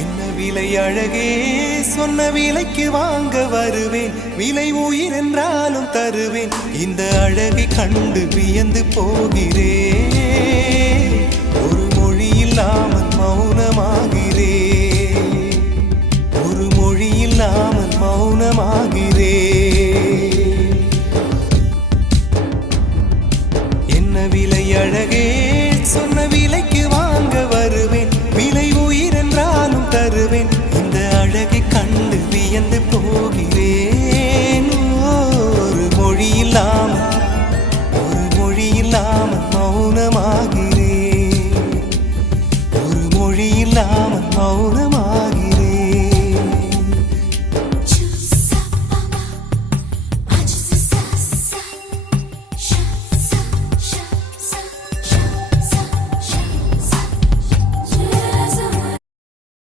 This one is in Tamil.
என்ன விலை அழகே, சொன்ன விலைக்கு வாங்க வருவேன். விலை உயிர் என்றாலும் தருவேன். இந்த அழகை கண்டு வியந்து போகிறேன். ஒரு மொழி இல்லாமல் மௌனமாகிறேன். ஒரு மொழி இல்லாமல் மௌனமாகிறேன். என்ன விலை அழகே, சொன்ன விலைக்கு வாங்க வருவேன். விலை உயிர் என்றாலும் தருவேன். இந்த அழகை கண்டு வியந்து போகிறேன். ஒரு மொழி இல்லாமல் மௌனமாகிறேன். ஒரு மொழி இல்லாமல் மௌனமாக